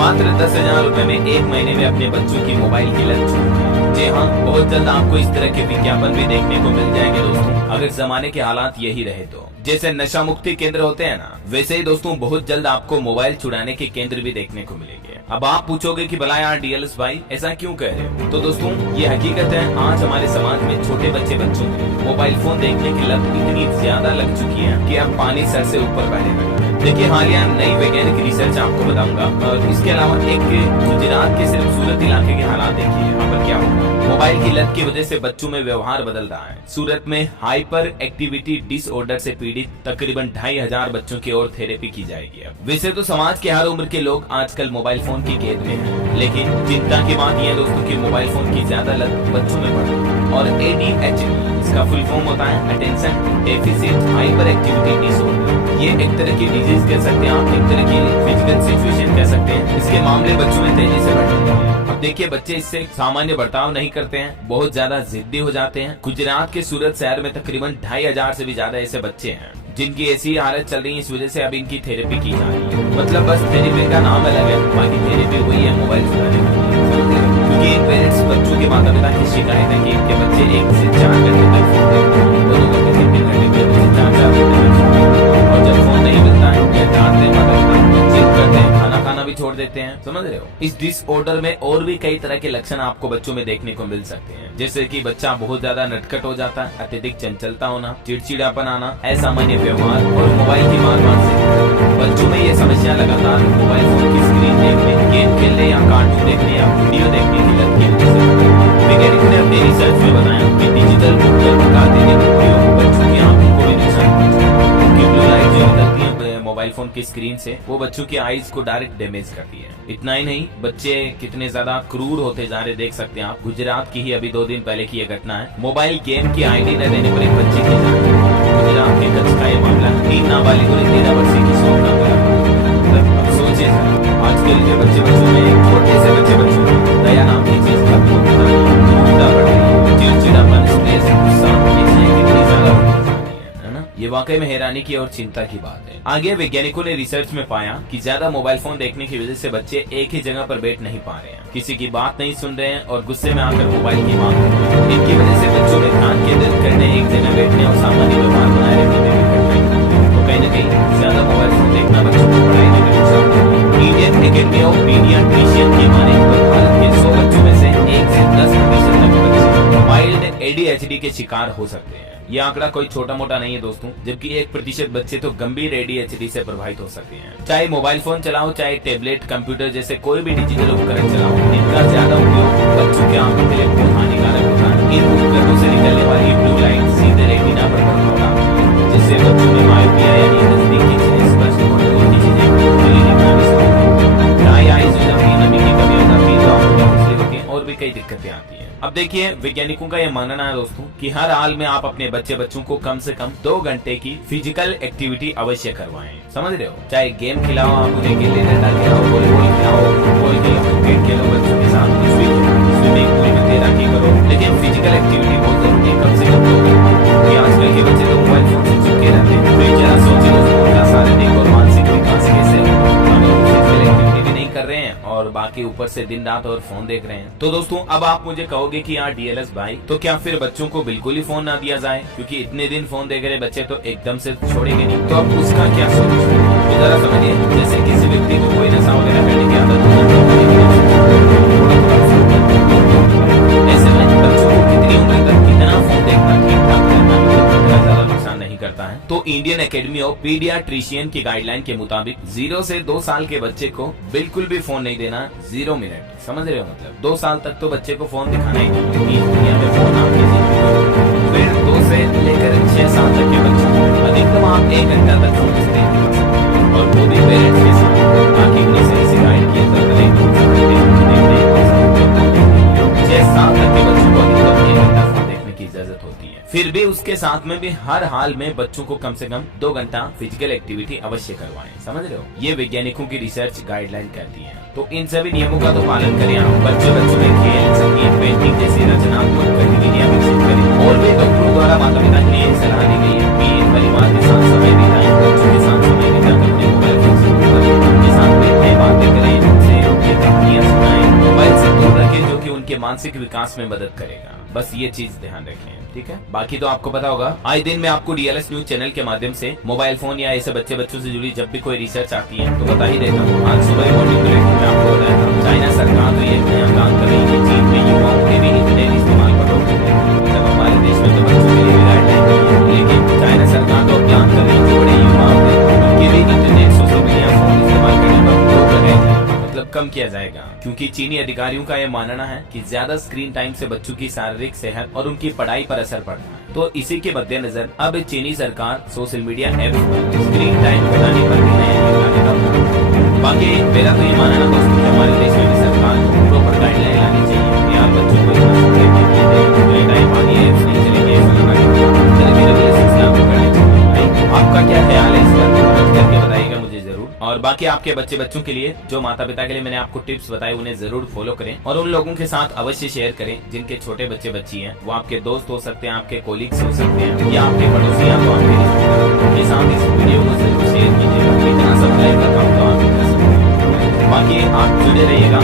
मात्र 10,000 रुपए में एक महीने में अपने बच्चों की मोबाइल की लत छूट है। जी हाँ, बहुत जल्द आपको इस तरह के विज्ञापन भी देखने को मिल जाएंगे दोस्तों, अगर जमाने के हालात यही रहे तो। जैसे नशा मुक्ति केंद्र होते हैं ना, वैसे ही दोस्तों बहुत जल्द आपको मोबाइल छुड़ाने के केंद्र भी देखने को मिलेंगे। अब आप पूछोगे कि भला यार डीएलएस भाई ऐसा क्यों कह रहे हो? तो दोस्तों ये हकीकत है, आज हमारे समाज में छोटे बच्चों में मोबाइल फोन देखने की लत इतनी ज्यादा लग चुकी है कि अब पानी सर से ऊपर बहने लगा है। देखिए हालिया नई वैज्ञानिक रिसर्च आपको बताऊंगा, और इसके अलावा एक गुजरात के सिर्फ सूरत इलाके के हालात देखिए यहाँ पर क्या होगा। मोबाइल की लत की वजह से बच्चों में व्यवहार बदल रहा है। सूरत में हाइपर एक्टिविटी डिसऑर्डर से पीड़ित तकरीबन 2,500 बच्चों की ओर थेरेपी की जाएगी। वैसे तो समाज के हर उम्र के लोग आजकल मोबाइल फोन की कैद में हैं, लेकिन चिंता की बात यह दोस्तों कि मोबाइल फोन की ज्यादा लत बच्चों में बढ़ रही है। और ADHD इसका फुल फॉर्म होता है attention deficit hyper activity disorder. ये एक तरह की डिजीज कह सकते हैं आप, एक तरह की फिजिकल सिचुएशन कह सकते हैं। इसके मामले बच्चों में तेजी से बढ़ रहे हैं। अब देखिए बच्चे इससे सामान्य बर्ताव नहीं करते हैं, बहुत ज्यादा जिद्दी हो जाते हैं। गुजरात के सूरत शहर में तकरीबन 2,500 से भी ज्यादा ऐसे बच्चे हैं जिनकी ऐसी हालत चल रही है। इस वजह से अब इनकी थेरेपी की जा रही है। मतलब बस थेरेपी का नाम अलग है, बाकी थेरेपी वही है मोबाइल चलाने की। क्योंकि पेरेंट्स बच्चों के माता पिता की शिकायत है कि इनके बच्चे 1 से 4 घंटे तक फोन देखते हैं, 2 घंटे 3 घंटे 4 घंटे तक। और जब फोन नहीं मिलता है या डांटते हैं माता पिता, जिद करते हैं, खाना भी छोड़ देते हैं। समझ रहे हो? इस डिसऑर्डर में और भी कई तरह के लक्षण आपको बच्चों में देखने को मिल सकते हैं, जैसे कि बच्चा बहुत ज्यादा नटखट हो जाता है, अत्यधिक चंचलता होना, चिड़चिड़ापन आना, असामान्य व्यवहार और मोबाइल की बार-बार से। बच्चों में ये समस्या लगातार मोबाइल फोन की स्क्रीन देखने, गेम खेलने या कार्टून देखने या वीडियो देखने की लत की वजह से। वैज्ञानिकों ने अपने रिसर्च में बताया कि डिजिटल उपकरण का अत्यधिक उपयोग बच्चों की आंखों को भी नुकसान पहुंचाता है। ब्लू लाइट जो निकलती है मोबाइल फोन की स्क्रीन से, वो बच्चों की आईज को डायरेक्ट डैमेज करती है। इतना ही नहीं, बच्चे कितने ज्यादा क्रूर होते जा रहे देख सकते हैं आप। गुजरात की ही अभी 2 दिन पहले की ये घटना है। मोबाइल गेम की आईडी न देने पर एक बच्चे की जान गई। गुजरात के कच्छ का ये मामला 3 नाबालिगों ने 13 वर्षीय की सौंप न करा। अब सोचिए आजकल के बच्चों में, छोटे से बच्चों में दया नाम की चीज खत्म होती जा रही है, चिड़चिड़ापन, स्ट्रेस, गुस्सा, ये चीजें कितनी ज्यादा बढ़ती जा रही है ना। ये वाकई में हैरानी की और चिंता की बात है। आगे वैज्ञानिकों ने रिसर्च में पाया कि ज्यादा मोबाइल फोन देखने की वजह से बच्चे एक ही जगह पर बैठ नहीं पा रहे हैं, किसी की बात नहीं सुन रहे हैं और गुस्से में आकर मोबाइल की मांग कर रहे हैं। इनकी वजह से बच्चों में ध्यान केंद्रित करने, एक जगह बैठने और सामान्य व्यवहार बनाए रखने में भी कठिनाई। तो कहीं न कहीं ज्यादा मोबाइल फोन देखना बच्चों को पढ़ाई में भी नुकसान है। इंडियन एकेडमी ऑफ पीडियाट्रिशियन की माने तो भारत के 100 बच्चों में से 1 से 10% तक बच्चे माइल्ड ADHD के शिकार हो सकते हैं। ये आंकड़ा कोई छोटा मोटा नहीं है दोस्तों, जबकि 1% बच्चे तो गंभीर ADHD से प्रभावित हो सकते हैं। चाहे मोबाइल फोन चलाओ, चाहे टैबलेट, कंप्यूटर जैसे कोई भी डिजिटल उपकरण चलाओ, इनका ज्यादा उपयोग बच्चों के आंखों के लिए बहुत हानिकारक होता है। इन उपकरणों से निकलने वाली ब्लू लाइट सीधे रेटिना पर प्रभाव डालती है, जिससे बच्चों में मायोपिया यानी नजदीक की चीजें स्पष्ट और दूर की चीजें खुली दिखना भी शुरू होती है। ड्राई आईज हो जाती है, नमी की कमी हो जाती है, आंखों में और भी कई दिक्कतें आती है। अब देखिए वैज्ञानिकों का यह मानना है दोस्तों कि हर हाल में आप अपने बच्चों को कम से कम 2 घंटे की फिजिकल एक्टिविटी अवश्य करवाएं। समझ रहे हो? चाहे गेम खिलाओ, आप उन्हें गिल्ली डंडा खिलाओ, वॉलीबॉल खिलाओ, फुटबॉल खेलो, क्रिकेट खेलो बच्चों के साथ, स्विमिंग पूल में तैराकी करो, लेकिन फिजिकल एक्टिविटी बहुत जरूरी है, कम से कम 2 घंटे। आजकल के बच्चे तो मोबाइल फोन से चिपके रहते हैं। तो जरा सोचिए दोस्तों, उनका शारीरिक और मानसिक विकास कैसे होगा अगर वो फिजिकल एक्टिविटी भी नहीं कर रहे हैं और बाकी ऊपर से दिन रात और फोन देख रहे हैं। तो दोस्तों अब आप मुझे कहोगे कि यार डीएलएस भाई, तो क्या फिर बच्चों को बिल्कुल ही फोन ना दिया जाए, क्योंकि इतने दिन फोन देख रहे बच्चे तो एकदम से छोड़ेंगे नहीं। तो अब उसका क्या सोल्यूशन? तो जरा समझिए, जैसे किसी व्यक्ति को कोई नशा वगैरह करने की आदत हो, ऐसे में बच्चों को कितनी उम्र तक कितना फोन देखना ठीक ठाक करना, मतलब ज्यादा नुकसान नहीं करता है। तो इंडियन एकेडमी ऑफ पीडियाट्रिशियन की गाइडलाइन के मुताबिक 0 से 2 साल के बच्चे को बिल्कुल भी फोन नहीं देना, 0 मिनट। समझ रहे हो? मतलब 2 साल तक तो बच्चे को फोन दिखाना ही नहीं, क्योंकि दुनिया में फोन आपकी जिंदगी। फिर 2 से लेकर 6 साल तक के बच्चों को अधिकतम आप 1 घंटा तक फोन इस्तेमाल कर सकते हैं, और वो भी पेरेंट्स के साथ, ताकि उन्हें सही से गाइड किया जा सके। 6 साल तक के बच्चों को अधिकतम 1 घंटा फोन देखने की इजाजत होती है। फिर भी उसके साथ में भी हर हाल में बच्चों को कम से कम 2 घंटा फिजिकल एक्टिविटी अवश्य करवाएं। समझ रहे हो? ये वैज्ञानिकों की रिसर्च गाइडलाइन कहती है। तो इन सभी नियमों का तो पालन करें आप। बच्चों में खेल, संगीत, पेंटिंग जैसी रचनात्मक गतिविधियां विकसित करें। और भी डॉक्टरों द्वारा माता पिता के लिए सलाह दी गई है कि परिवार के साथ समय बिताएं, बच्चों के साथ समय बिताकर अपने मोबाइल फोन से उनके साथ बैठे, बातें करें, उनसे मानसिक विकास में मदद करेगा। बस ये चीज ध्यान रखें, ठीक है। बाकी तो आपको पता होगा, आए दिन मैं आपको डीएलएस न्यूज चैनल के माध्यम से मोबाइल फोन या ऐसे बच्चों से जुड़ी जब भी कोई रिसर्च आती है तो बता ही देता हूँ। आज सुबह मॉर्निंग में आपको बताया था, चाइना सरकार तो ये नया काम कर रही है, चीन में युवाओं के भी इंटरनेट इस्तेमाल पर रोक देते हैं। जब हमारे देश में तो बच्चों के लिए भी गाइडलाइन है, लेकिन चाइना सरकार तो प्लान कर रही है, जो बड़े युवा होते हैं उनके भी इंटरनेट, सोशल मीडिया, फोन इस्तेमाल करने पर रोक लगाएगा, मतलब कम किया जाएगा। क्योंकि चीनी अधिकारियों का यह मानना है कि ज्यादा स्क्रीन टाइम से बच्चों की शारीरिक सेहत और उनकी पढ़ाई पर असर पड़ता है। तो इसी के मद्देनजर अब चीनी सरकार social media app screen time घटाने पर भी नया निकालने का। बाकी मेरा तो ये मानना दोस्तों कि हमारे देश में भी सरकार को प्रॉपर गाइडलाइन लानी चाहिए कि यार बच्चों को स्क्रीन टाइम आदि ऐप्स नहीं चलेंगे, आपका क्या ख्याल है इस पर करके बताइएगा मुझे जरूर। और बाकी आपके बच्चों के लिए जो माता पिता के लिए मैंने आपको टिप्स बताए उन्हें जरूर फॉलो करें और उन लोगों के साथ अवश्य शेयर करें जिनके छोटे बच्ची हैं। वो आपके दोस्त हो सकते हैं, आपके कोलीग्स हो सकते हैं या आपके पड़ोसी या तो आपके रिश्तेदार के साथ इस वीडियो को जरूर शेयर कीजिएगा। इतना सब्सक्राइब का काम तो आप कर सकते हैं। बाकी आप जुड़े रहिएगा।